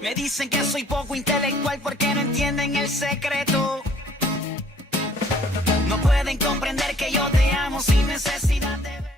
Me dicen que soy poco intelectual porque no entienden el secreto. No pueden comprender que yo te amo sin necesidad de ver.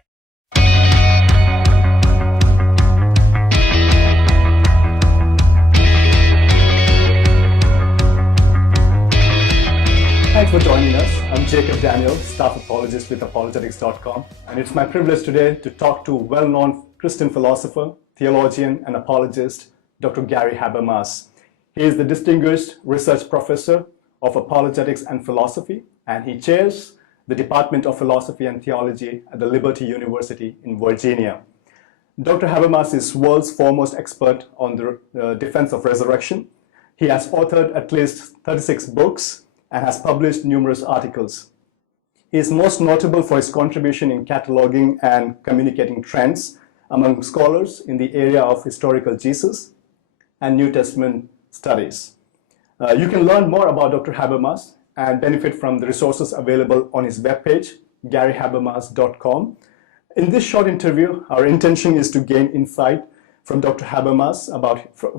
Thanks for joining us. I'm Jacob Daniel, staff apologist with apologetics.com, and it's my privilege today to talk to well-known Christian philosopher, theologian, and apologist, Dr. Gary Habermas. He is the Distinguished Research Professor of Apologetics and Philosophy, and he chairs the Department of Philosophy and Theology at the Liberty University in Virginia. Dr. Habermas is world's foremost expert on the defense of resurrection. He has authored at least 36 books and has published numerous articles. He is most notable for his contribution in cataloging and communicating trends among scholars in the area of historical Jesus and New Testament studies. You can learn more about Dr. Habermas and benefit from the resources available on his webpage, garyhabermas.com. In this short interview, our intention is to gain insight from Dr. Habermas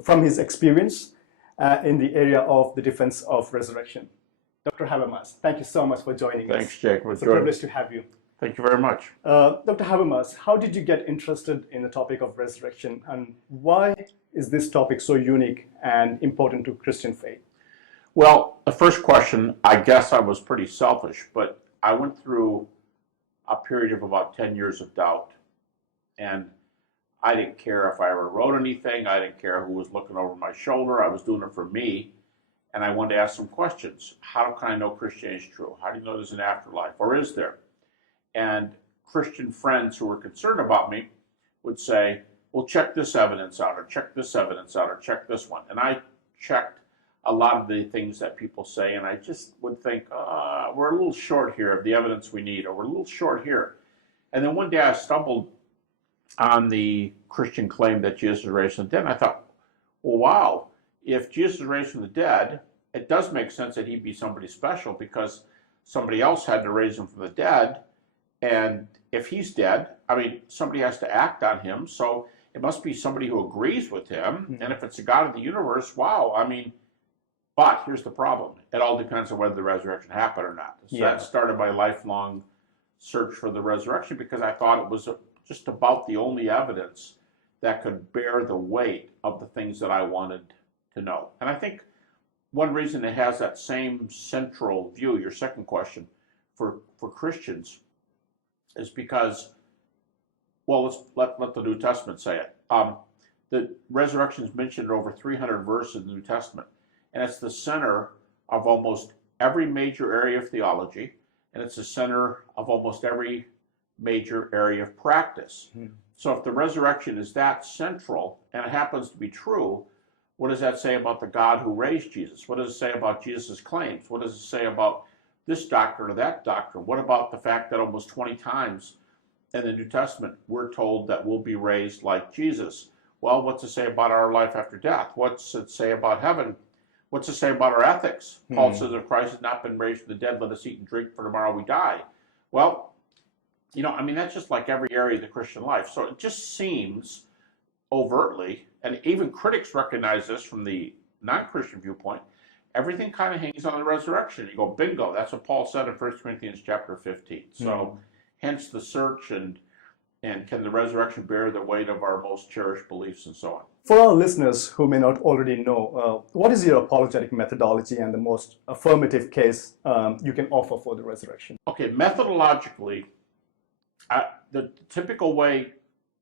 from his experience in the area of the defense of resurrection. Dr. Habermas, thank you so much for joining us. Thanks, Jake. It's a privilege to have you. Thank you very much. Dr. Habermas, how did you get interested in the topic of resurrection, and why is this topic so unique and important to Christian faith? Well, the first question, I guess I was pretty selfish, but I went through a period of about 10 years of doubt, and I didn't care if I ever wrote anything. I didn't care who was looking over my shoulder. I was doing it for me. And I wanted to ask some questions. How can I know Christianity is true? How do you know there's an afterlife, or is there? And Christian friends who were concerned about me would say, well, check this evidence out, or check this evidence out, or check this one. And I checked a lot of the things that people say, and I just would think, we're a little short here of the evidence we need, or we're a little short here. And then one day I stumbled on the Christian claim that Jesus was raised from the dead, and I thought, well, wow. If Jesus is raised from the dead, it does make sense that he'd be somebody special because somebody else had to raise him from the dead. And if he's dead, I mean, somebody has to act on him. So it must be somebody who agrees with him. Mm-hmm. And if it's the God of the universe, wow, I mean, but here's the problem. It all depends on whether the resurrection happened or not. So that started my lifelong search for the resurrection because I thought it was just about the only evidence that could bear the weight of the things that I wanted to know. And I think one reason it has that same central view, your second question, for Christians is because, well, let the New Testament say it. The resurrection is mentioned in over 300 verses in the New Testament, and it's the center of almost every major area of theology, and it's the center of almost every major area of practice. Mm-hmm. So if the resurrection is that central, and it happens to be true, what does that say about the God who raised Jesus? What does it say about Jesus' claims? What does it say about this doctrine or that doctrine? What about the fact that almost 20 times in the New Testament we're told that we'll be raised like Jesus? Well, what's it say about our life after death? What's it say about heaven? What's it say about our ethics? Paul says, if Christ has not been raised from the dead, let us eat and drink, for tomorrow we die. Well, you know, I mean, that's just like every area of the Christian life. So it just seems overtly, and even critics recognize this from the non-Christian viewpoint, everything kind of hangs on the resurrection. You go, bingo, that's what Paul said in 1 Corinthians chapter 15. So hence the search and can the resurrection bear the weight of our most cherished beliefs and so on. For our listeners who may not already know, what is your apologetic methodology and the most affirmative case you can offer for the resurrection? Okay, methodologically, the typical way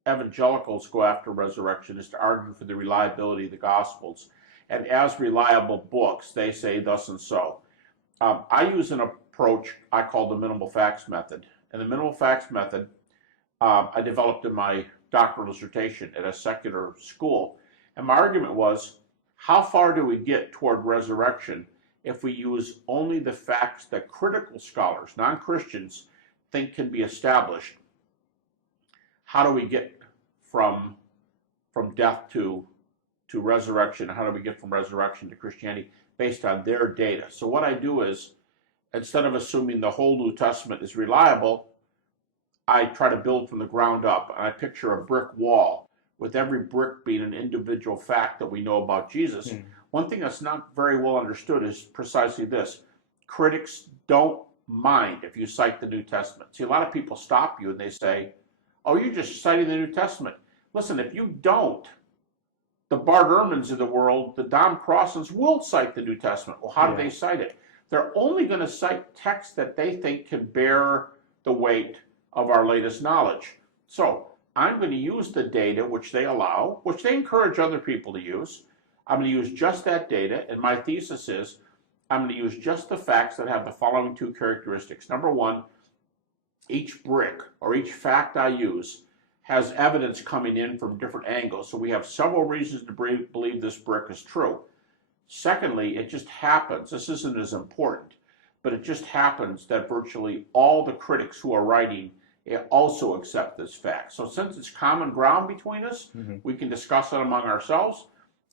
evangelicals go after resurrection is to argue for the reliability of the Gospels. And as reliable books, they say thus and so. I use an approach I call the minimal facts method. And the minimal facts method I developed in my doctoral dissertation at a secular school. And my argument was, how far do we get toward resurrection if we use only the facts that critical scholars, non-Christians, think can be established? How do we get from death to resurrection? How do we get from resurrection to Christianity based on their data? So what I do is, instead of assuming the whole New Testament is reliable, I try to build from the ground up, and I picture a brick wall with every brick being an individual fact that we know about Jesus. One thing that's not very well understood is precisely this. Critics don't mind if you cite the New Testament. See, a lot of people stop you and they say, oh, you're just citing the New Testament. Listen, if you don't, the Bart Ehrmans of the world, the Dom Crossens will cite the New Testament. Well, how do they cite it? They're only going to cite texts that they think can bear the weight of our latest knowledge. So I'm going to use the data which they allow, which they encourage other people to use. I'm going to use just that data, and my thesis is I'm going to use just the facts that have the following two characteristics. Number one, each brick or each fact I use has evidence coming in from different angles, so we have several reasons to believe this brick is true. Secondly, it just happens, this isn't as important, but it just happens that virtually all the critics who are writing also accept this fact. So since it's common ground between us, we can discuss it among ourselves,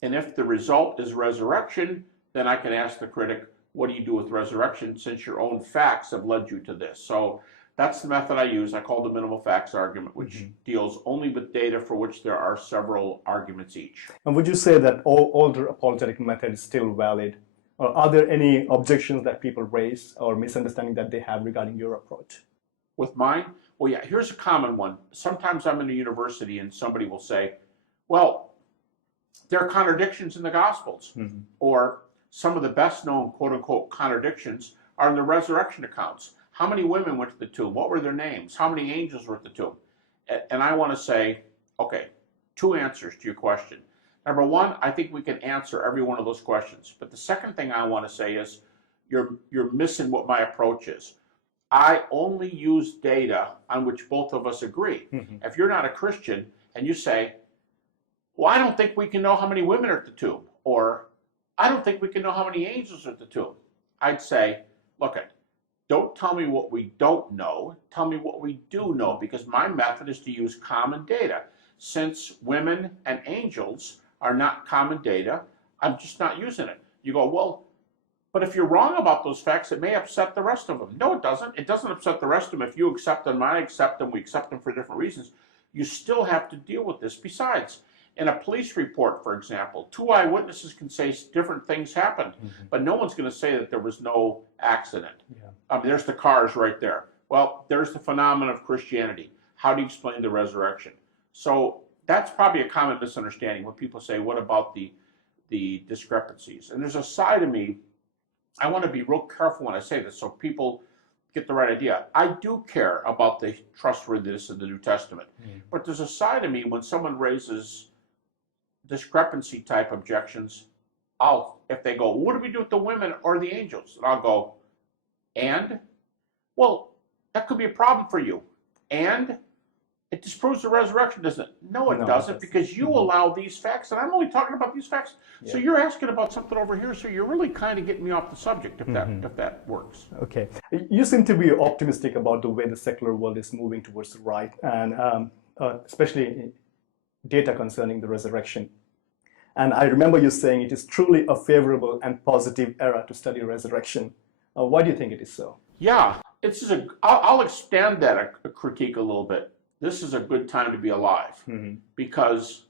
and if the result is resurrection, then I can ask the critic, what do you do with resurrection since your own facts have led you to this? So that's the method I use. I call the minimal facts argument, which deals only with data for which there are several arguments each. And would you say that all older apologetic method is still valid? Or are there any objections that people raise or misunderstanding that they have regarding your approach? With mine? Well, yeah, here's a common one. Sometimes I'm in a university and somebody will say, well, there are contradictions in the Gospels. Or some of the best known quote-unquote contradictions are in the resurrection accounts. How many women went to the tomb? What were their names? How many angels were at the tomb? And I want to say, okay, two answers to your question. Number one, I think we can answer every one of those questions. But the second thing I want to say is you're missing what my approach is. I only use data on which both of us agree. If you're not a Christian and you say, well, I don't think we can know how many women are at the tomb, or I don't think we can know how many angels are at the tomb, I'd say, look, don't tell me what we don't know, tell me what we do know, because my method is to use common data. Since women and angels are not common data, I'm just not using it. You go, well, but if you're wrong about those facts, it may upset the rest of them. No, it doesn't. It doesn't upset the rest of them. If you accept them, I accept them, we accept them for different reasons. You still have to deal with this. Besides, in a police report, for example, two eyewitnesses can say different things happened, but no one's going to say that there was no accident. There's the cars right there. Well, there's the phenomenon of Christianity. How do you explain the resurrection? So that's probably a common misunderstanding when people say, what about the discrepancies? And there's a side of me, I want to be real careful when I say this so people get the right idea. I do care about the trustworthiness of the New Testament, but there's a side of me when someone raises discrepancy type objections, if they go, what do we do with the women or the angels? And I'll go, and? Well, that could be a problem for you. And it disproves the resurrection, doesn't it? No, it doesn't, because you allow these facts, and I'm only talking about these facts. So you're asking about something over here, so you're really kind of getting me off the subject, if that works. Okay. You seem to be optimistic about the way the secular world is moving towards the right, and especially data concerning the resurrection. And I remember you saying it is truly a favorable and positive era to study resurrection. Why do you think it is so? Yeah, I'll extend that a critique a little bit. This is a good time to be alive, because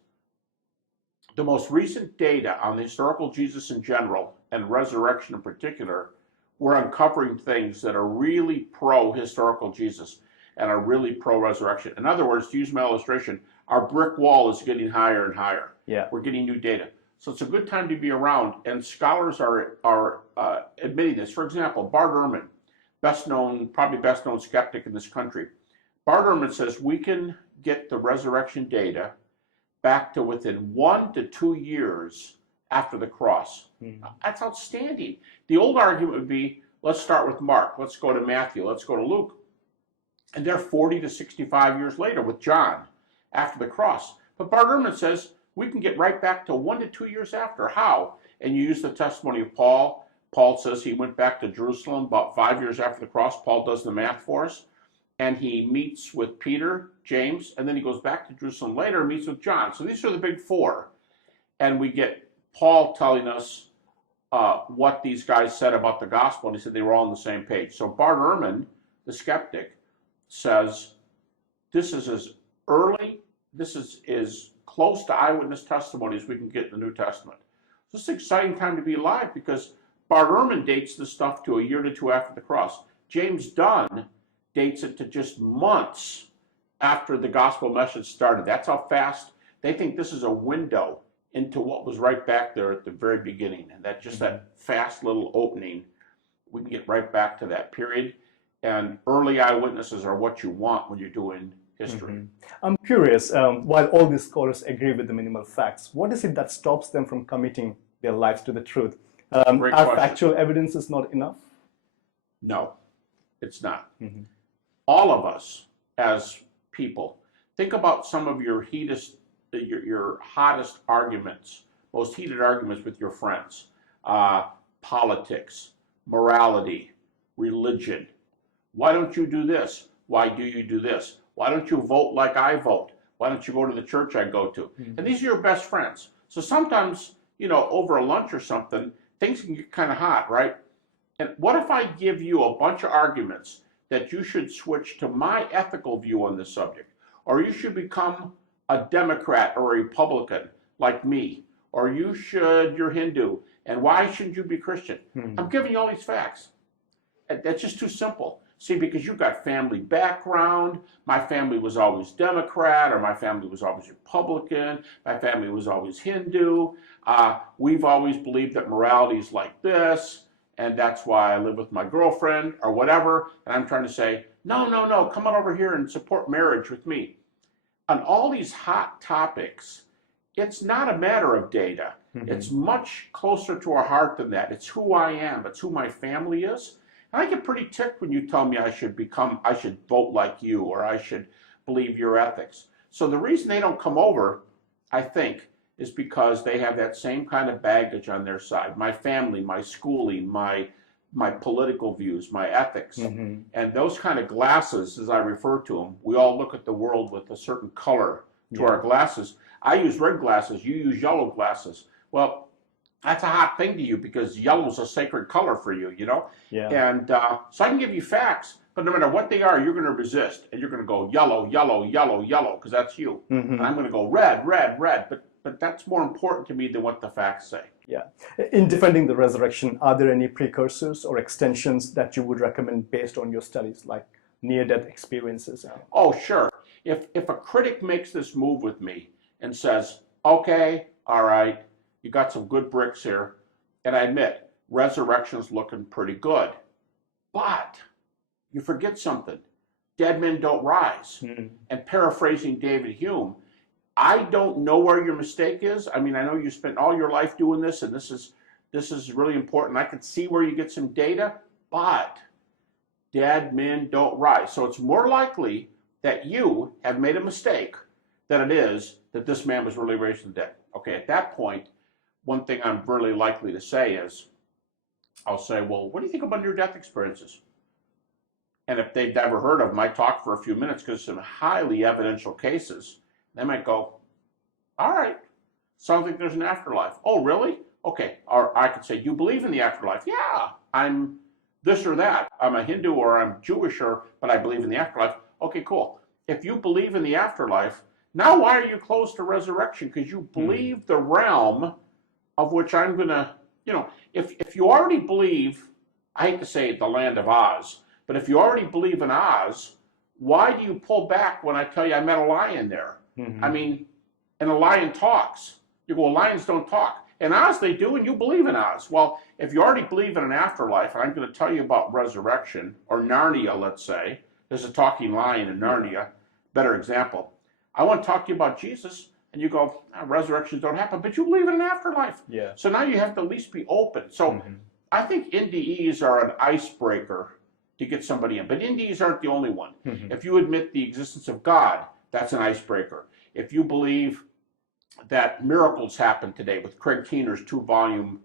the most recent data on the historical Jesus in general and resurrection in particular, we're uncovering things that are really pro-historical Jesus and are really pro-resurrection. In other words, to use my illustration, our brick wall is getting higher and higher. We're getting new data. So it's a good time to be around, and scholars are admitting this. For example, Bart Ehrman, probably best known skeptic in this country. Bart Ehrman says we can get the resurrection data back to within 1 to 2 years after the cross. That's outstanding. The old argument would be, let's start with Mark, let's go to Matthew, let's go to Luke. And they're 40 to 65 years later with John after the cross. But Bart Ehrman says we can get right back to 1 to 2 years after. How? And you use the testimony of Paul. Paul says he went back to Jerusalem about 5 years after the cross. Paul does the math for us. And he meets with Peter, James, and then he goes back to Jerusalem later and meets with John. So these are the big four. And we get Paul telling us what these guys said about the gospel, and he said they were all on the same page. So Bart Ehrman, the skeptic, says this is as early, this is as close to eyewitness testimony as we can get in the New Testament. So it's an exciting time to be alive because Bart Ehrman dates this stuff to a year to two after the cross. James Dunn dates it to just months after the gospel message started. That's how fast they think this is a window into what was right back there at the very beginning. And that just that fast little opening, we can get right back to that period. And early eyewitnesses are what you want when you're doing history. I'm curious, while all these scholars agree with the minimal facts, what is it that stops them from committing their lives to the truth? Great Are question. factual evidence is not enough? No, it's not. All of us as people, think about some of your hottest arguments, most heated arguments with your friends. Politics, morality, religion. Why don't you do this? Why do you do this? Why don't you vote like I vote? Why don't you go to the church I go to? And these are your best friends. So sometimes, you know, over a lunch or something, things can get kind of hot, right? And what if I give you a bunch of arguments that you should switch to my ethical view on this subject, or you should become a Democrat or a Republican like me, or you're Hindu, and why shouldn't you be Christian? I'm giving you all these facts. That's just too simple. See, because you've got family background. My family was always Democrat, or my family was always Republican. My family was always Hindu. We've always believed that morality is like this, and that's why I live with my girlfriend, or whatever. And I'm trying to say, no, come on over here and support marriage with me. On all these hot topics, it's not a matter of data. It's much closer to our heart than that. It's who I am. It's who my family is. And I get pretty ticked when you tell me I should vote like you, or I should believe your ethics. So the reason they don't come over, I think, is because they have that same kind of baggage on their side. My family, my schooling, my political views, my ethics. And those kind of glasses, as I refer to them, we all look at the world with a certain color to our glasses. I use red glasses, you use yellow glasses. Well, that's a hot thing to you because yellow is a sacred color for you, you know? And so I can give you facts, but no matter what they are, you're going to resist. And you're going to go yellow, yellow, yellow, yellow, because that's you. And I'm going to go red, red, red. But that's more important to me than what the facts say. Yeah. In defending the resurrection, are there any precursors or extensions that you would recommend based on your studies, like near-death experiences? Oh, sure. If a critic makes this move with me and says, okay, all right, you got some good bricks here, and I admit, resurrection's looking pretty good, but you forget something. Dead men don't rise. And paraphrasing David Hume, I don't know where your mistake is. I mean, I know you spent all your life doing this, and this is really important. I can see where you get some data, but dead men don't rise. So it's more likely that you have made a mistake than it is that this man was really raised from the dead. Okay, at that point, one thing I'm really likely to say is, I'll say, well, what do you think about near-death experiences? And if they've never heard of them, I talk for a few minutes because some highly evidential cases, they might go, all right, sounds like there's an afterlife. Oh, really? Okay. Or I could say, you believe in the afterlife? Yeah, I'm this or that. I'm a Hindu or I'm Jewish, but I believe in the afterlife. Okay, cool. If you believe in the afterlife, now why are you close to resurrection? Because you believe the realm of which I'm going to, you know, if you already believe, I hate to say it, the land of Oz, but if you already believe in Oz, why do you pull back when I tell you I met a lion there? I mean, and a lion talks. You go, well, lions don't talk. In Oz they do, and you believe in Oz. Well, if you already believe in an afterlife, and I'm going to tell you about resurrection, or Narnia, let's say, there's a talking lion in Narnia, better example. I want to talk to you about Jesus, and you go, resurrections don't happen, but you believe in an afterlife. So now you have to at least be open. So I think NDEs are an icebreaker to get somebody in, but NDEs aren't the only one. If you admit the existence of God, that's an icebreaker. If you believe that miracles happen today with Craig Keener's 2-volume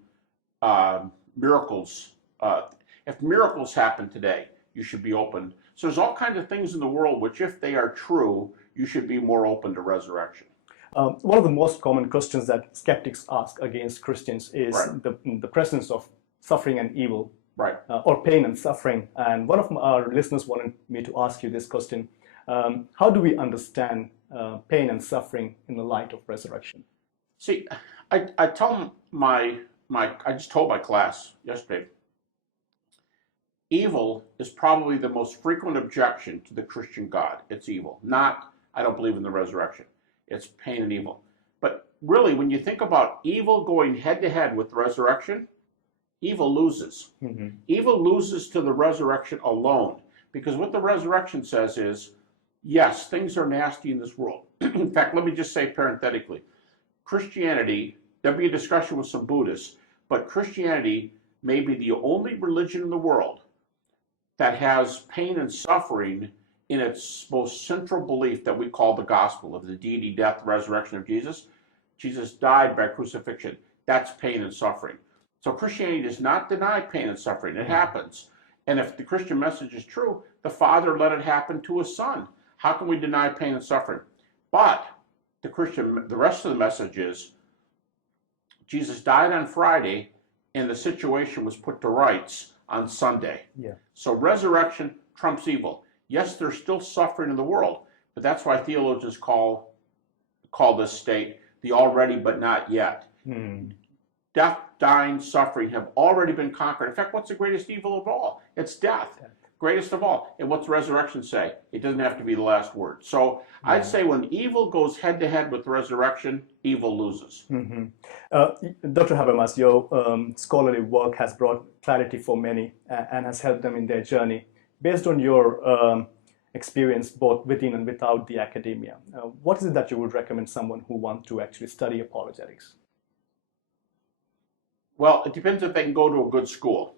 miracles, if miracles happen today, you should be open. So there's all kinds of things in the world which, if they are true, you should be more open to resurrection. One of the most common questions that skeptics ask against Christians is the presence of suffering and evil, or pain and suffering. And one of our listeners wanted me to ask you this question. How do we understand pain and suffering in the light of resurrection? See, I tell I just told my class yesterday, evil is probably the most frequent objection to the Christian God. It's evil, not I don't believe in the resurrection. It's pain and evil. But really, when you think about evil going head to head with the resurrection, evil loses. Mm-hmm. Evil loses to the resurrection alone. Because what the resurrection says is, yes, things are nasty in this world. In fact, let me just say parenthetically, Christianity, there'll be a discussion with some Buddhists, but Christianity may be the only religion in the world that has pain and suffering in its most central belief that we call the gospel of the deity, death, resurrection of Jesus. Jesus died by crucifixion. That's pain and suffering. So Christianity does not deny pain and suffering. It happens. And if the Christian message is true, the Father let it happen to His Son. How can we deny pain and suffering? But the rest of the message is Jesus died on Friday and the situation was put to rights on Sunday. Yeah. So resurrection trumps evil. Yes, there's still suffering in the world, but that's why theologians call this state the already but not yet. Death, dying, suffering have already been conquered. In fact, what's the greatest evil of all? It's death. Greatest of all. And what's resurrection say? It doesn't have to be the last word. So I'd say when evil goes head to head with resurrection, evil loses. Mm-hmm. Dr. Habermas, your scholarly work has brought clarity for many and has helped them in their journey. Based on your experience both within and without the academia, what is it that you would recommend someone who wants to actually study apologetics? Well, it depends if they can go to a good school.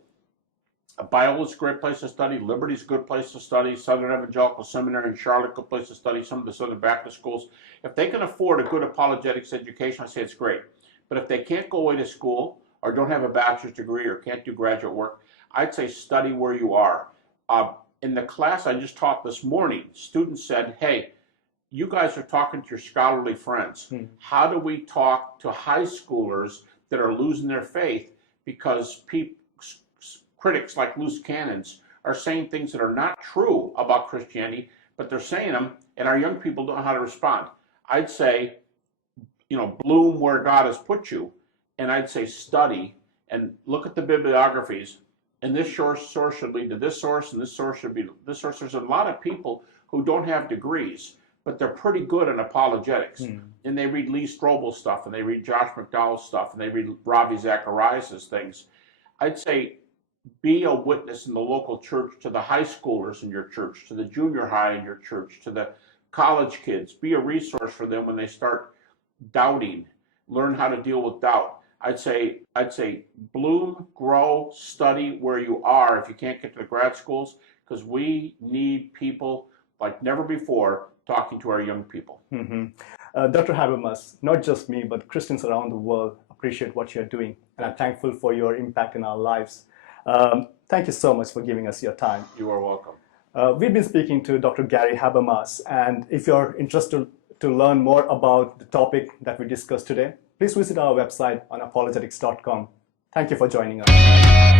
Biola is a great place to study. Liberty is a good place to study. Southern Evangelical Seminary in Charlotte, good place to study. Some of the Southern Baptist schools. If they can afford a good apologetics education, I say it's great. But if they can't go away to school or don't have a bachelor's degree or can't do graduate work, I'd say study where you are. In the class I just taught this morning, students said, hey, you guys are talking to your scholarly friends. How do we talk to high schoolers that are losing their faith because critics like loose cannons are saying things that are not true about Christianity, but they're saying them, and our young people don't know how to respond? I'd say, bloom where God has put you, and I'd say study and look at the bibliographies, and this source should lead to this source, and this source should be this source. There's a lot of people who don't have degrees, but they're pretty good at apologetics. And they read Lee Strobel's stuff, and they read Josh McDowell's stuff, and they read Ravi Zacharias' things. I'd say be a witness in the local church to the high schoolers in your church, to the junior high in your church, to the college kids. Be a resource for them when they start doubting. Learn how to deal with doubt. I'd say bloom, grow, study where you are if you can't get to the grad schools, because we need people like never before talking to our young people. Dr. Habermas, not just me, but Christians around the world appreciate what you're doing, and I'm thankful for your impact in our lives. Thank you so much for giving us your time. You are welcome. We've been speaking to Dr. Gary Habermas, and if you're interested to learn more about the topic that we discussed today, please visit our website on apologetics.com. Thank you for joining us.